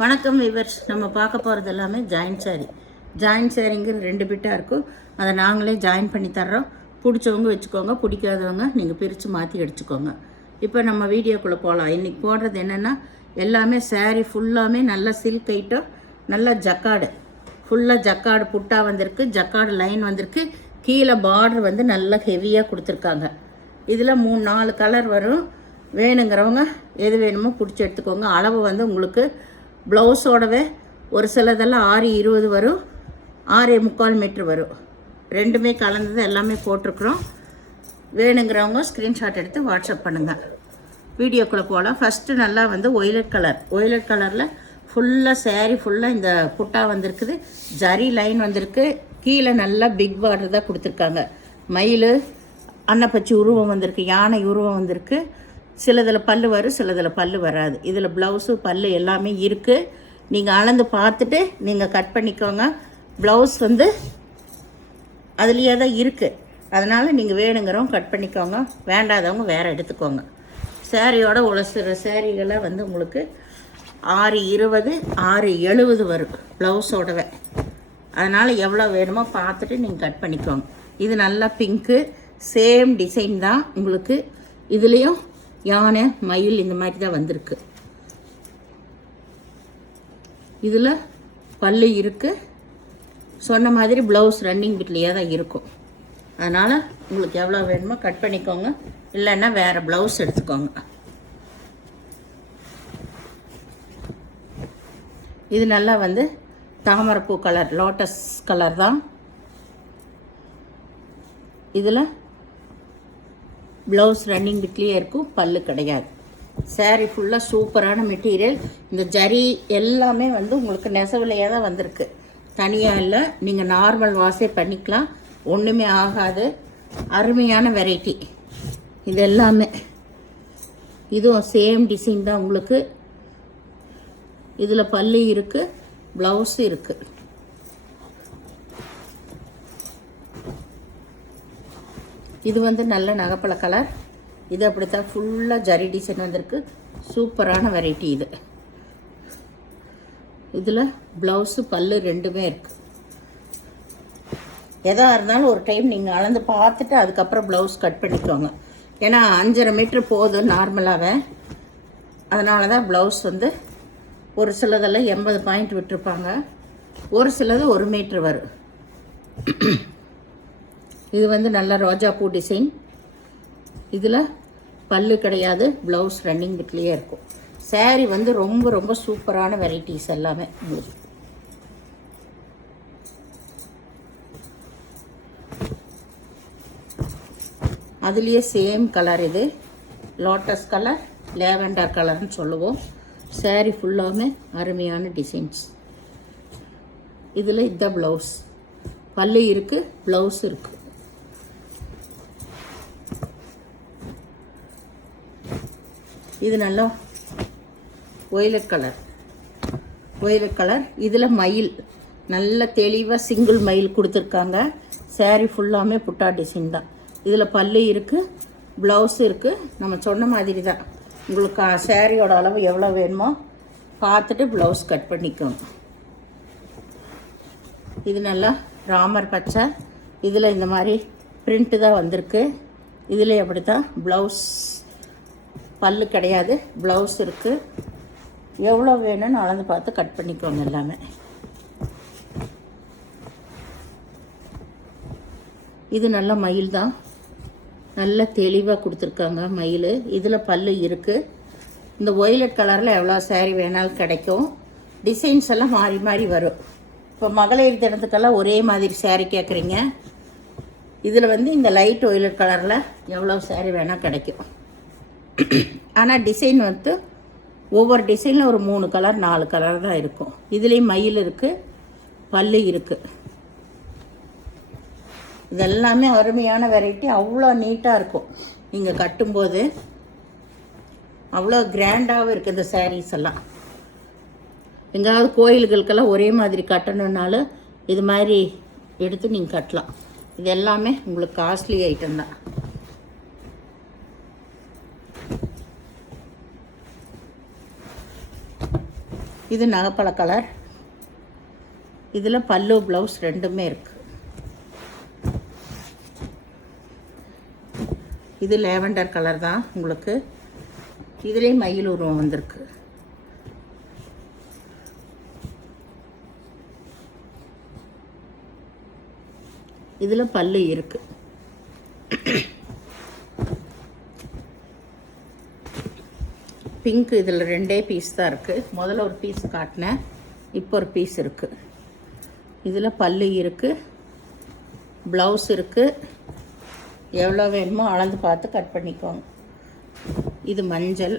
வணக்கம் விவர்ஸ். நம்ம பார்க்க போகிறது எல்லாமே ஜாயின்ட் சாரீ. ஜாயின்ட் சாரீங்கிற 2 பிட்டாக இருக்கும். அதை நாங்களே ஜாயின் பண்ணி தர்றோம். பிடிச்சவங்க வச்சுக்கோங்க, பிடிக்காதவங்க நீங்கள் பிரித்து மாற்றி அடிச்சுக்கோங்க. இப்போ நம்ம வீடியோக்குள்ளே போகலாம். இன்றைக்கி போடுறது என்னென்னா எல்லாமே சாரீ ஃபுல்லாமே நல்ல சில்க் ஐட்டம், நல்ல ஜக்காடு, ஃபுல்லாக ஜக்காடு புட்டா வந்திருக்கு, ஜக்காடு லைன் வந்திருக்கு. கீழே பார்டர் வந்து நல்லா ஹெவியாக கொடுத்துருக்காங்க. இதில் 3-4 கலர் வரும். வேணுங்கிறவங்க எது வேணுமோ பிடிச்சி எடுத்துக்கோங்க. அளவு வந்து உங்களுக்கு ப்ளவுஸோடவே ஒரு சிலதெல்லாம் 6:20 வரும், 6.75 மீட்ரு வரும். ரெண்டுமே கலந்தது எல்லாமே போட்டிருக்குறோம். வேணுங்கிறவங்க ஸ்க்ரீன்ஷாட் எடுத்து வாட்ஸ்அப் பண்ணுங்கள். வீடியோக்குள்ளே போகலாம். ஃபஸ்ட்டு நல்லா வந்து ஒய்லட் கலரில் ஃபுல்லாக சேரீ ஃபுல்லாக இந்த புட்டா வந்திருக்குது. ஜரி லைன் வந்திருக்கு. கீழே நல்லா பிக் பார்டர் தான் கொடுத்துருக்காங்க. மயில் அன்னப்பச்சி உருவம் வந்திருக்கு, யானை உருவம் வந்திருக்கு. சிலதில் பல்லு வரும், சிலதில் பல்லு வராது. இதில் ப்ளவுஸு பல்லு எல்லாமே இருக்குது. நீங்கள் அளந்து பார்த்துட்டு நீங்கள் கட் பண்ணிக்கோங்க. ப்ளவுஸ் வந்து அதுலேயே தான் இருக்குது. அதனால் நீங்கள் வேணுங்கிறவங்க கட் பண்ணிக்கோங்க, வேண்டாதவங்க வேறு எடுத்துக்கோங்க. சேரீயோட உலசுகிற சேரீகளை வந்து உங்களுக்கு 6:20 6:70 வரும் ப்ளவுஸோடவே. அதனால் எவ்வளோ வேணுமோ பார்த்துட்டு நீங்கள் கட் பண்ணிக்கோங்க. இது நல்லா பிங்க்கு, சேம் டிசைன் தான் உங்களுக்கு. இதுலேயும் யானை மயில் இந்த மாதிரி தான் வந்திருக்கு. இதில் பல்லு இருக்குது. சொன்ன மாதிரி ப்ளவுஸ் ரன்னிங் பிட்லேயே தான் இருக்கும். அதனால் உங்களுக்கு எவ்வளோ வேணுமோ கட் பண்ணிக்கோங்க, இல்லைன்னா வேறு ப்ளவுஸ் எடுத்துக்கோங்க. இது நல்லா வந்து தாமரைப்பூ கலர், லோட்டஸ் கலர் தான். இதில் ப்ளவுஸ் ரன்னிங் பிட்லேயே இருக்கும், பல்லு கிடையாது. சேரீ ஃபுல்லாக சூப்பரான மெட்டீரியல். இந்த ஜரி எல்லாமே வந்து உங்களுக்கு நெசவுலையே தான் வந்திருக்கு, தனியாக இல்லை. நீங்கள் நார்மல் வாஷே பண்ணிக்கலாம், ஒன்றுமே ஆகாது. அருமையான வெரைட்டி இது எல்லாமே. இதுவும் சேம் டிசைன் தான் உங்களுக்கு. இதில் பல்லு இருக்குது, ப்ளவுஸு இருக்குது. இது வந்து நல்ல நகைப்பழ கலர். இது அப்படித்தான் ஃபுல்லாக ஜரி டிசைன் வந்திருக்கு. சூப்பரான வெரைட்டி இது. இதில் ப்ளவுஸு பல்லு ரெண்டுமே இருக்குது. எதாக இருந்தாலும் ஒரு டைம் நீங்கள் அளந்து பார்த்துட்டு அதுக்கப்புறம் ப்ளவுஸ் கட் பண்ணிக்கோங்க. ஏன்னா 5.5 மீட்ரு போதும் நார்மலாகவே. அதனால தான் ப்ளவுஸ் வந்து ஒரு சிலதெல்லாம் 80 பாயிண்ட் விட்டுருப்பாங்க, ஒரு சிலது 1 மீட்ரு வரும். இது வந்து நல்ல ரோஜா பூ டிசைன். இதில் பல்லு கிடையாது, ப்ளவுஸ் ரன்னிங் பிட்லேயே இருக்கும். சேரீ வந்து ரொம்ப ரொம்ப சூப்பரான வெரைட்டிஸ் எல்லாமே. அதுலேயே சேம் கலர். இது லோட்டஸ் கலர், லேவெண்டர் கலர்னு சொல்லுவோம். சேரீ ஃபுல்லாமே அருமையான டிசைன்ஸ். இதில் இதுதான் ப்ளவுஸ். பல்லு இருக்குது, ப்ளவுஸ் இருக்குது. இது நல்லா ஒய்லட் கலர். இதில் மயில் நல்ல தெளிவாக சிங்கிள் மயில் கொடுத்துருக்காங்க. சேரீ ஃபுல்லாமே புட்டா டிசைன் தான். இதில் பல்லு இருக்குது, ப்ளவுஸ் இருக்குது. நம்ம சொன்ன மாதிரி தான். உங்களுக்கு சேரீயோட அளவு எவ்வளோ வேணுமோ பார்த்துட்டு ப்ளவுஸ் கட் பண்ணிக்கோங்க. இது நல்லா ராமர் பச்சை. இதில் இந்த மாதிரி பிரிண்ட்டு தான் வந்திருக்கு. இதில் எப்படி தான் ப்ளவுஸ் பல்லு கிடையாது, ப்ளவுஸ் இருக்குது. எவ்வளோ வேணும்னு அளந்து பார்த்து கட் பண்ணிக்கோங்க எல்லாமே. இது நல்ல மயில் தான், நல்ல தெளிவாக கொடுத்துருக்காங்க மயில். இதில் பல்லு இருக்குது. இந்த ஒய்லட் கலரில் எவ்வளோ சேரீ வேணாலும் கிடைக்கும். டிசைன்ஸ் எல்லாம் மாறி மாறி வரும். இப்போ மகளிர் தினத்துக்கெல்லாம் ஒரே மாதிரி சேரீ கேட்குறீங்க. இதில் வந்து இந்த லைட் ஒய்லட் கலரில் எவ்வளோ சேரீ வேணால் கிடைக்கும். ஆனால் டிசைன் வந்து ஒவ்வொரு டிசைனில் ஒரு 3 கலர் 4 கலர் தான் இருக்கும். இதுலேயும் மயில் இருக்குது, பல்லு இருக்குது. இதெல்லாமே அருமையான வெரைட்டி. அவ்வளோ நீட்டாக இருக்கும். நீங்கள் கட்டும்போது அவ்வளோ கிராண்டாகவும் இருக்குது இந்த சாரீஸ் எல்லாம். எங்கேயாவது கோயில்களுக்கெல்லாம் ஒரே மாதிரி கட்டணுன்னாலும் இது மாதிரி எடுத்து நீங்கள் கட்டலாம். இது எல்லாமே உங்களுக்கு காஸ்ட்லி ஐட்டம் தான். இது நகைப்பழ கலர். இதில் பல்லு ப்ளவுஸ் ரெண்டுமே இருக்குது. இது லேவண்டர் கலர் தான் உங்களுக்கு. இதிலே மயில் உருவம் வந்திருக்கு. இதில் பல்லு இருக்குது. பிங்க் இதில் 2 பீஸ் தான் இருக்குது. முதல்ல ஒரு பீஸ் காட்டினேன், இப்போ ஒரு பீஸ் இருக்குது. இதில் பல்லு இருக்குது, ப்ளவுஸ் இருக்குது. எவ்வளோ வேணுமோ அளந்து பார்த்து கட் பண்ணிக்கோங்க. இது மஞ்சள்.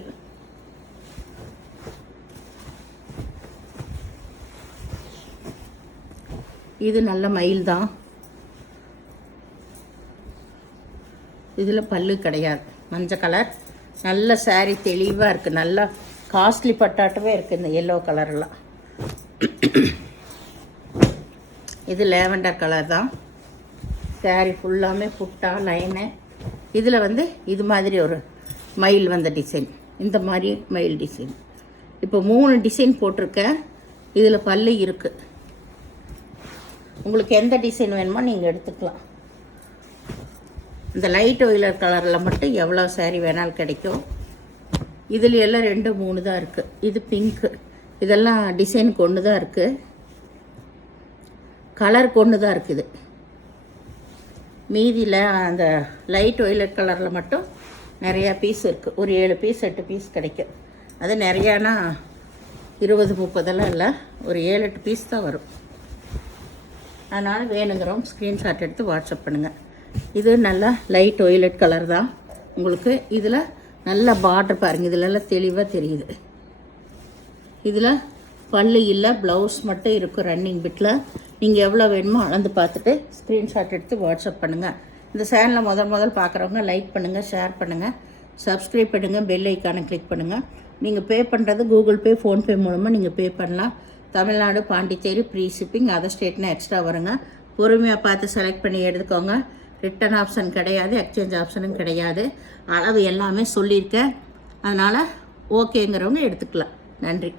இது நல்ல மயில் தான். இதில் பல்லு கிடையாது, மஞ்சள் கலர். நல்ல சாரீ தெளிவாக இருக்குது, நல்லா காஸ்ட்லி பட்டாட்டவே இருக்குது இந்த எல்லோ கலர்லாம். இது லேவண்டர் கலர் தான். சாரீ ஃபுல்லாமே புட்டா லைனு. இதில் வந்து இது மாதிரி ஒரு மயில் வந்த டிசைன், இந்த மாதிரி மயில் டிசைன். இப்போ 3 டிசைன் போட்டிருக்கேன். இதில் பல்லு இருக்குது. உங்களுக்கு எந்த டிசைன் வேணுமோ நீங்கள் எடுத்துக்கலாம். இந்த லைட் ஒயிலர் கலரில் மட்டும் எவ்வளோ சாரீ வேணாலும் கிடைக்கும். இதில் எல்லாம் 2, 3 தான் இருக்குது. இது பிங்க்கு. இதெல்லாம் டிசைனுக்கு ஒன்று தான் இருக்குது, கலருக்கு ஒன்று தான் இருக்குது. மீதியில் அந்த லைட் ஒயிலட் கலரில் மட்டும் நிறையா பீஸ் இருக்குது. ஒரு 7 பீஸ் 8 பீஸ் கிடைக்கும். அது நிறையானா 20, 30 இல்லை, ஒரு 7, 8 பீஸ் தான் வரும். அதனால் வேணுங்கிறோம் ஸ்க்ரீன்ஷாட் எடுத்து வாட்ஸ்அப் பண்ணுங்கள். இது நல்லா லைட் ஒயிலட் கலர் தான் உங்களுக்கு. இதில் நல்ல பார்டர் பாருங்கள், இதிலெல்லாம் தெளிவாக தெரியுது. இதில் பல்லு இல்லை, ப்ளவுஸ் மட்டும் இருக்கும் ரன்னிங் பிட்டில். நீங்கள் எவ்வளோ வேணுமோ அளந்து பார்த்துட்டு ஸ்க்ரீன்ஷாட் எடுத்து வாட்ஸ்அப் பண்ணுங்கள். இந்த சேனலை முதல் பார்க்குறவங்க லைக் பண்ணுங்கள், ஷேர் பண்ணுங்கள், சப்ஸ்கிரைப் பண்ணுங்கள், பெல் ஐக்கானை கிளிக் பண்ணுங்கள். நீங்கள் பே பண்ணுறது கூகுள் பே, ஃபோன்பே மூலமாக நீங்கள் பே பண்ணலாம். Tamil Nadu, Pondicherry free shipping. Other ஸ்டேட்னா எக்ஸ்ட்ரா வருங்க. பொறுமையாக பார்த்து செலக்ட் பண்ணி எடுத்துக்கோங்க. ரிட்டன் ஆப்ஷன் கிடையாது, எக்ஸ்சேஞ்ச் ஆப்ஷனும் கிடையாது. அளவு எல்லாமே சொல்லியிருக்கேன். அதனால் ஓகேங்கிறவங்க எடுத்துக்கலாம். நன்றி.